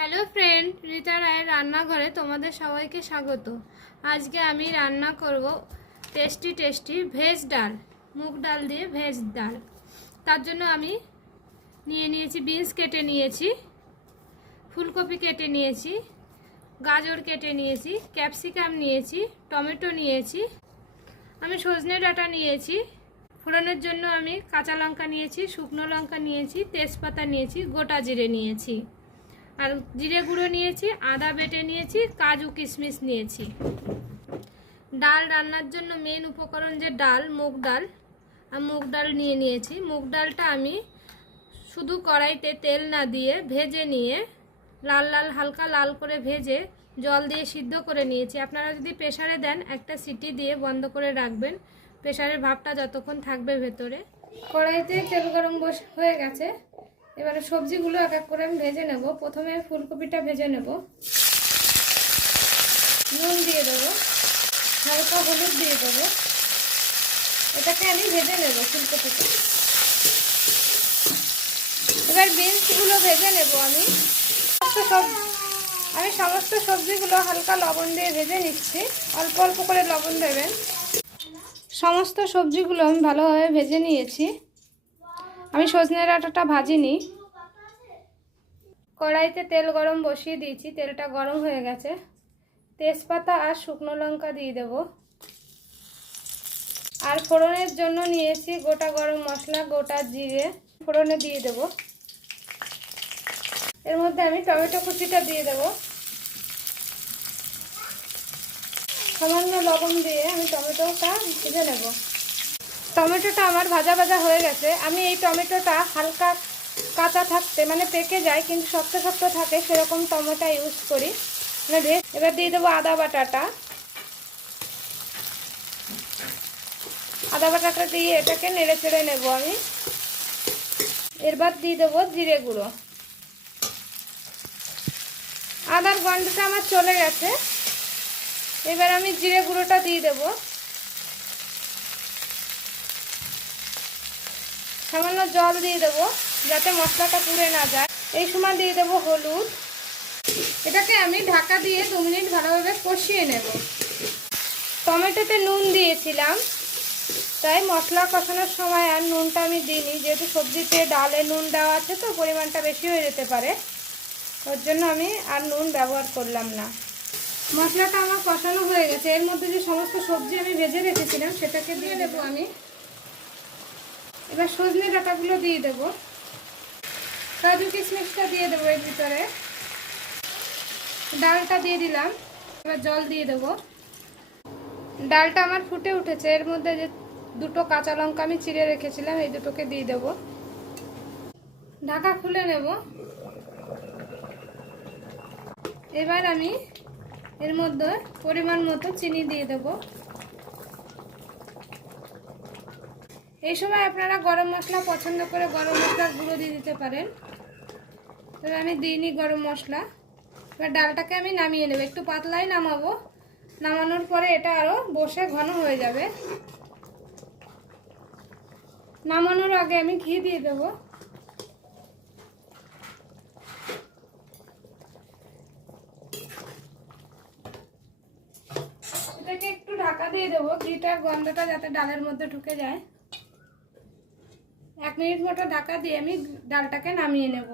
Hello friend Rita রায়ের রান্নাঘরে তোমাদের সবাইকে স্বাগত। আজকে আমি রান্না করব টেস্টি টেস্টি ভেজ ডাল, মুগ ডাল দিয়ে ভেজ ডাল। তার জন্য আমি নিয়ে নিয়েছি বিনস কেটে নিয়েছি, ফুলকপি কেটে নিয়েছি, গাজর কেটে নিয়েছি, ক্যাপসিকাম নিয়েছি, টমেটো নিয়েছি, আমি সজনে ডাঁটা নিয়েছি, ফোড়নের জন্য আমি কাঁচা লঙ্কা নিয়েছি, শুকনো লঙ্কা নিয়েছি, তেজপাতা নিয়েছি, গোটা জিরে নিয়েছি। আর জিরে গুঁড়ো নিয়েছি, আদা বেটে নিয়েছি, কাজু কিশমিশ নিয়েছি। ডাল রান্নার জন্য মেন উপকরণ যে ডাল, মুগ ডাল। আর মুগ ডাল নিয়ে নিয়েছি। মুগ ডালটা আমি শুধু কড়াইতে তেল না দিয়ে ভেজে নিয়ে লাল লাল, হালকা লাল করে ভেজে জল দিয়ে সিদ্ধ করে নিয়েছি। আপনারা যদি প্রেশারে দেন, একটা সিটি দিয়ে বন্ধ করে রাখবেন। প্রেশারের ভাবটা যতক্ষণ থাকবে ভেতরে। কড়াইতে তেল গরম বস হয়ে গেছে। এবারে সবজিগুলো এক এক করে আমি ভেজে নেব। প্রথমে ফুলকপিটা ভেজে নেব। নুন দিয়ে দেবো। হালকা হলুদ দিয়ে দেবো। এটাকে আমি ভেজে নেব ফুলকপিটা। এবার বিনসগুলো ভেজে নেব আমি। সব, আমি সমস্ত সবজিগুলো হালকা লবণ দিয়ে ভেজে নিচ্ছি। অল্প অল্প করে লবণ দেবেন। সমস্ত সবজিগুলো আমি ভালোভাবে ভেজে নিয়েছি। আমি সজনে ডাঁটাটা ভাজিনি। কড়াইতে তেল গরম বসিয়ে দিয়েছি, তেলটা গরম হয়ে গেছে। তেজপাতা আর শুকনো লঙ্কা দিয়ে দেব। আর ফোড়নের জন্য নিয়েছি গোটা গরম মশলা, গোটা জিরে। ফোড়নে দিয়ে দেব। এর মধ্যে আমি টমেটো কুচিটা দিয়ে দেব। সামান্য লবণ দিয়ে আমি টমেটোটা ভেজে নেব। টমেটোটা আমার ভাজা ভাজা হয়ে গেছে। আমি এই টমেটোটা হালকা কাঁচা থাকতে মানে পেকে যায়, কিন্তু শক্ত শক্ত থাকে, সেরকম টমেটো ইউজ করি। মানে এবার দিয়ে দেবো আদা বাটাটা। আদা বাটাটা দিয়ে এটাকে নেড়ে চেড়ে নেব আমি। এরবার দিয়ে দেবো জিরে গুঁড়ো। আদার গন্ধটা আমার চলে গেছে। এবার আমি জিরে গুঁড়োটা দিয়ে দেবো। সামান্য জল দিয়ে দেবো যাতে মশলাটা পুড়ে না যায়। এই সময় দিয়ে দেবো হলুদ। এটাকে আমি ঢাকা দিয়ে দু মিনিট ভালোভাবে কষিয়ে নেব। টমেটোতে নুন দিয়েছিলাম। তাই মশলা কষানোর সময় আর নুনটা আমি দিইনি। যেহেতু সবজিতে ডালে নুন দেওয়া আছে তো, পরিমাণটা বেশি হয়ে যেতে পারে। ওর জন্য আমি আর নুন ব্যবহার করলাম না। মশলাটা আমার কষানো হয়ে গেছে। এর মধ্যে যে সমস্ত সবজি আমি ভেজে রেখেছিলাম, সেটাকে দিয়ে দেবো আমি। এবার সজনে ডাঁটাগুলো দিয়ে দেবো। কাজু কিশমিশটা দিয়ে দেবো এর ভিতরে। ডালটা দিয়ে দিলাম, এবার জল দিয়ে দেবো। ডালটা আমার ফুটে উঠেছে, এর মধ্যে যে দুটো কাঁচা লঙ্কা আমি চিড়ে রেখেছিলাম, এই দুটোকে দিয়ে দেব। ঢাকা খুলে নেব। এবার আমি এর মধ্যে পরিমাণ মতো চিনি দিয়ে দেবো। এই সময় আপনারা গরম মশলা পছন্দ করে গরম মশলার গুঁড়ো দিয়ে দিতে পারেন। তবে আমি দিইনি গরম মশলা। এবার ডালটাকে আমি নামিয়ে নেব। একটু পাতলাই নামাবো। নামানোর পরে এটা আরও বসে ঘন হয়ে যাবে। নামানোর আগে আমি ঘি দিয়ে দেবো। এটাকে একটু ঢাকা দিয়ে দেবো। ঘিটার গন্ধটা যাতে ডালের মধ্যে ঢুকে যায়। এক মিনিট মতো ঢাকা দিয়ে আমি ডালটাকে নামিয়ে নেব।